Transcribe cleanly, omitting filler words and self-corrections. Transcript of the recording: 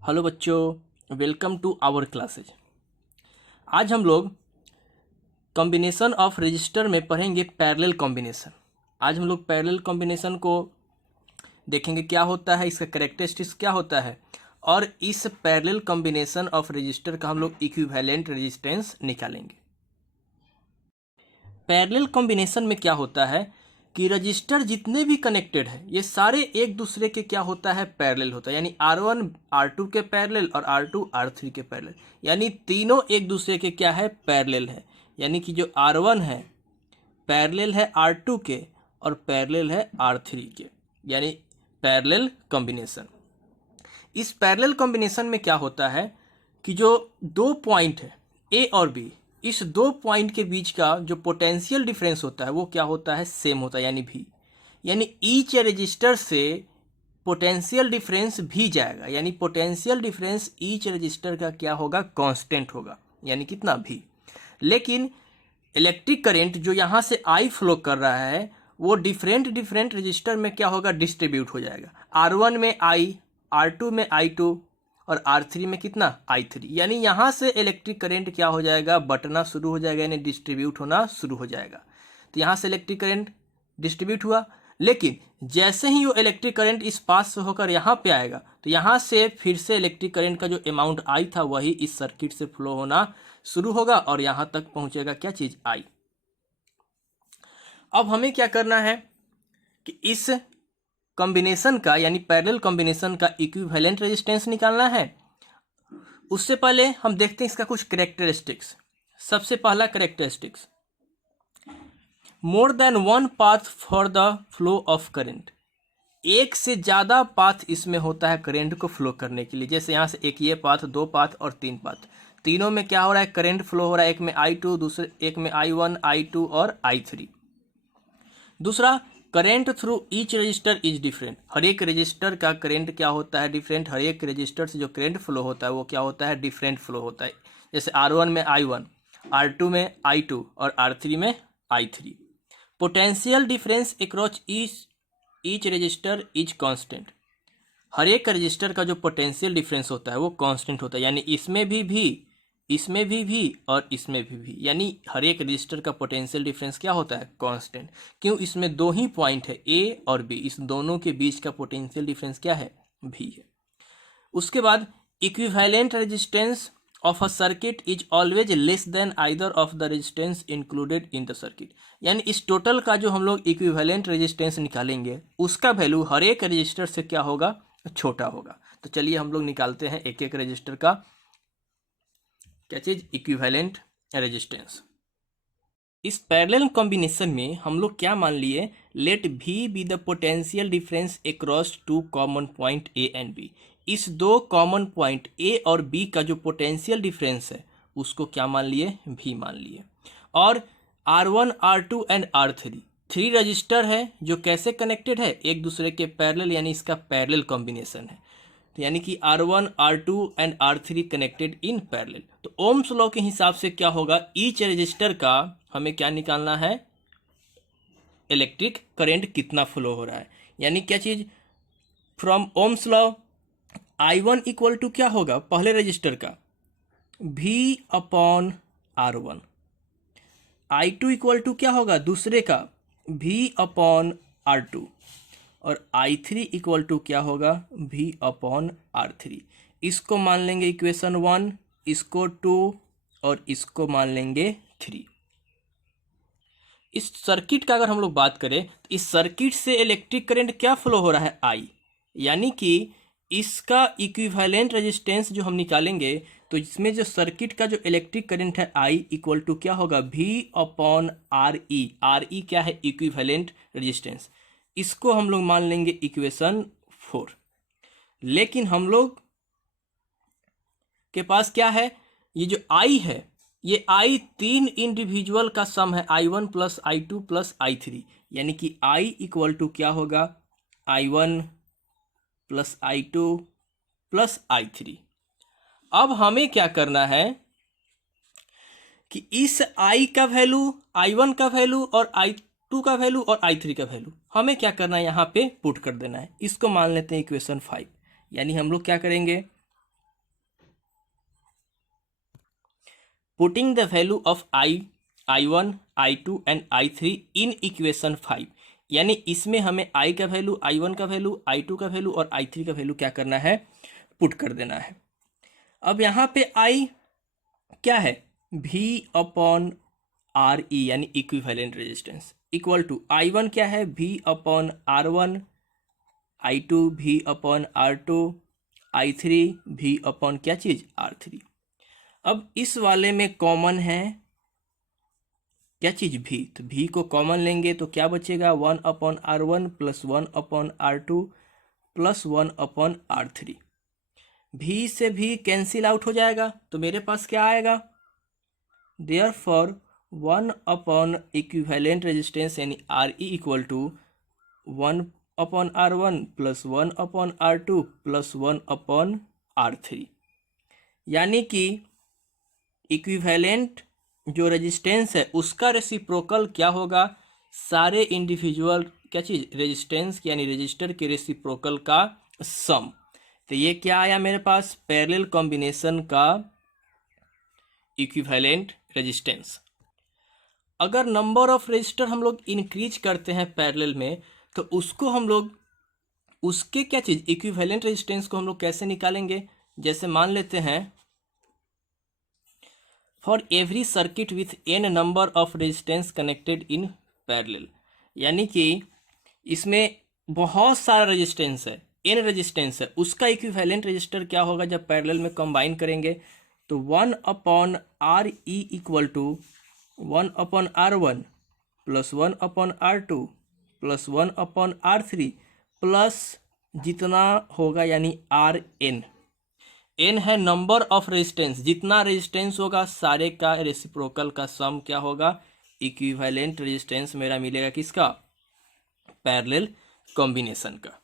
Hello बच्चों, welcome to our classes. आज हम लोग कॉम्बिनेशन ऑफ रजिस्टर में पढ़ेंगे पैरेलल कॉम्बिनेशन। आज हम लोग पैरेलल कॉम्बिनेशन को देखेंगे, क्या होता है, इसका कैरेक्टरिस्टिक्स क्या होता है, और इस पैरेलल कॉम्बिनेशन ऑफ रजिस्टर का हम लोग इक्विवेलेंट रेजिस्टेंस निकालेंगे। पैरेलल कॉम्बिनेशन में क्या होता है कि रजिस्टर जितने भी कनेक्टेड है ये सारे एक दूसरे के क्या होता है, पैरेलल होता है। यानी R1 R2 के पैरेलल और R2 R3 के पैरेलल, यानी तीनों एक दूसरे के क्या है, पैरेलल है। यानी कि जो R1 है पैरेलल है R2 के और पैरेलल है R3 के, यानी पैरेलल कॉम्बिनेशन। इस पैरेलल कॉम्बिनेशन में क्या होता है कि जो दो पॉइंट है ए और बी, इस दो पॉइंट के बीच का जो पोटेंशियल डिफरेंस होता है वो क्या होता है, सेम होता है, यानी भी। यानी ईच रजिस्टर से पोटेंशियल डिफरेंस भी जाएगा, यानी पोटेंशियल डिफरेंस ईच रजिस्टर का क्या होगा, कांस्टेंट होगा, यानी कितना भी। लेकिन इलेक्ट्रिक करंट जो यहाँ से आई फ्लो कर रहा है वो डिफरेंट रजिस्टर में क्या होगा, डिस्ट्रीब्यूट हो जाएगा। R1 में आई, R2 में I2 और R3 में कितना, I3। यानी यहाँ से इलेक्ट्रिक करंट क्या हो जाएगा, बटना शुरू हो जाएगा, यानी डिस्ट्रीब्यूट होना शुरू हो जाएगा। तो यहाँ से इलेक्ट्रिक करंट डिस्ट्रीब्यूट हुआ, लेकिन जैसे ही वो इलेक्ट्रिक करंट इस पास से होकर यहाँ पे आएगा तो यहाँ से फिर से इलेक्ट्रिक करंट का जो अमाउंट आई था वही इस सर्किट से फ्लो होना शुरू होगा और यहाँ तक पहुँचेगा क्या चीज़, आई। अब हमें क्या करना है कि इस कॉम्बिनेशन का यानी पैरेलल कॉम्बिनेशन का इक्विवेलेंट रेजिस्टेंस निकालना है। उससे पहले हम देखते हैं इसका कुछ कैरेक्टरिस्टिक्स। सबसे पहला characteristics, more than one path for the flow of current. एक से ज़्यादा पाथ इसमें होता है करंट को फ्लो करने के लिए। जैसे यहाँ से एक ये पाथ, दो पाथ और तीन पाथ, तीनों में क्या हो रहा है, करंट फ्लो हो रहा है। एक में I2, दूसरे एक में I1, I2 और I3। दूसरा, current through each resistor is different. हर एक रजिस्टर का करंट क्या होता है, डिफरेंट। हर एक रजिस्टर से जो करंट फ्लो होता है वो क्या होता है, डिफरेंट फ्लो होता है। जैसे R1 में I1, R2 में I2 और R3 में I3। Potential difference across each resistor is constant. हर एक रजिस्टर का जो पोटेंशियल डिफरेंस होता है वो कांस्टेंट होता है, यानी इसमें भी और इसमें भी, यानी हर एक रजिस्टर का पोटेंशियल डिफरेंस क्या होता है, कांस्टेंट। क्यों, इसमें दो ही पॉइंट है ए और बी, इस दोनों के बीच का पोटेंशियल डिफरेंस क्या है, भी है। उसके बाद equivalent resistance of a circuit is always less than either of the resistance included in the circuit. यानी इस टोटल का जो हम लोग इक्विवेलेंट रेजिस्टेंस निकालेंगे उसका वैल्यू हर एक रजिस्टर से क्या होगा, छोटा होगा। तो चलिए हम लोग निकालते हैं एक एक रजिस्टर का क्या चीज, इक्विवेलेंट रेजिस्टेंस। इस पैरेलल कॉम्बिनेशन में हम लोग क्या मान लिए, let V be the potential difference across two common point A and B। इस दो कॉमन पॉइंट A और B का जो पोटेंशियल डिफरेंस है उसको क्या मान लिए, V मान लिए। और R1 R2 and R3 three register है जो कैसे कनेक्टेड है, एक दूसरे के पैरेलल, यानी इसका पैरेलल कॉम्बिनेशन है। तो यानी कि R1 R2 and R3 connected in parallel. तो ओम्स लॉ के हिसाब से क्या होगा, ईच रजिस्टर का हमें क्या निकालना है, इलेक्ट्रिक करंट कितना फ्लो हो रहा है। यानी क्या चीज, from Ohm's law I1 equal to क्या होगा, पहले रजिस्टर का V upon R1। I2 equal to क्या होगा, दूसरे का V अपॉन R2। और I3 इक्वल टू क्या होगा, V अपॉन R3। इसको मान लेंगे इक्वेशन 1, इसको 2 और इसको मान लेंगे 3। इस सर्किट का अगर हम लोग बात करें तो इस सर्किट से इलेक्ट्रिक करंट क्या फ्लो हो रहा है, I। यानी कि इसका इक्विवेलेंट रेजिस्टेंस जो हम निकालेंगे तो इसमें जो सर्किट का जो इलेक्ट्रिक करंट है I इक्वल टू क्या होगा, V अपॉन RE। RE क्या है, इक्विवेलेंट रेजिस्टेंस। इसको हम लोग मान लेंगे इक्वेशन 4। लेकिन हम लोग के पास क्या है, ये जो I है, ये I तीन इंडिविजुअल का सम है, I1 plus I2 plus I3। यानी कि I इक्वल टू क्या होगा, I1 plus I2 plus I3। अब हमें क्या करना है कि इस I का वैल्यू, I1 का वैल्यू और I2 का वैल्यू और I3 का वैल्यू हमें क्या करना है, यहाँ पे पुट कर देना है। इसको मान लेते हैं इक्वेशन 5। यानी हम लोग क्या करेंगे, putting the value of I1, I2 and I3 in equation 5, यानी इसमें हमें I का वैल्यू, I1 का वैल्यू, I2 का वैल्यू और I3 का वैल्यू क्या करना है, पुट कर देना है। अब यहाँ पे I क्या है, V अपॉन आर ई यानी equivalent resistance, equal to I1 क्या है, V upon R1, I2 V upon R2, I3 V upon क्या चीज, R3। अब इस वाले में कॉमन है क्या चीज, V, तो V को कॉमन लेंगे तो क्या बचेगा, 1 upon R1 plus 1 upon R2 plus 1 upon R3। V से V कैंसिल आउट हो जाएगा तो मेरे पास क्या आएगा, देयरफॉर 1 अपॉन इक्विवेलेंट रेजिस्टेंस यानी R e equal to 1 upon R1 plus 1 upon R2 plus 1 upon R3, यानी कि इक्विवेलेंट जो रेजिस्टेंस है उसका रेसिप्रोकल क्या होगा, सारे इंडिविजुअल क्या चीज रेजिस्टेंस यानी रेजिस्टर के रेसिप्रोकल का सम। तो ये क्या आया मेरे पास, पैरेलल कॉम्बिनेशन का इक्विवेलेंट रेजिस्टेंस। अगर नंबर ऑफ रेजिस्टर हम लोग इंक्रीज करते हैं पैरेलल में तो उसको हम लोग उसके क्या चीज इक्विवेलेंट रेजिस्टेंस को हम लोग कैसे निकालेंगे, जैसे मान लेते हैं for every circuit with n number of resistance connected in parallel, यानी कि इसमें बहुत सारा रेजिस्टेंस है, n रेजिस्टेंस है, उसका इक्विवेलेंट रेजिस्टर क्या होगा जब पैरेलल में कंबाइन करेंगे, तो 1 upon R e equal to 1 upon R1 plus 1 upon R2 plus 1 upon R3 plus जितना होगा यानी RN, n है नंबर ऑफ रेजिस्टेंस, जितना रेजिस्टेंस होगा सारे का रेसिप्रोकल का सम क्या होगा, इक्विवेलेंट रेजिस्टेंस मेरा मिलेगा किसका, पैरेलल कॉम्बिनेशन का।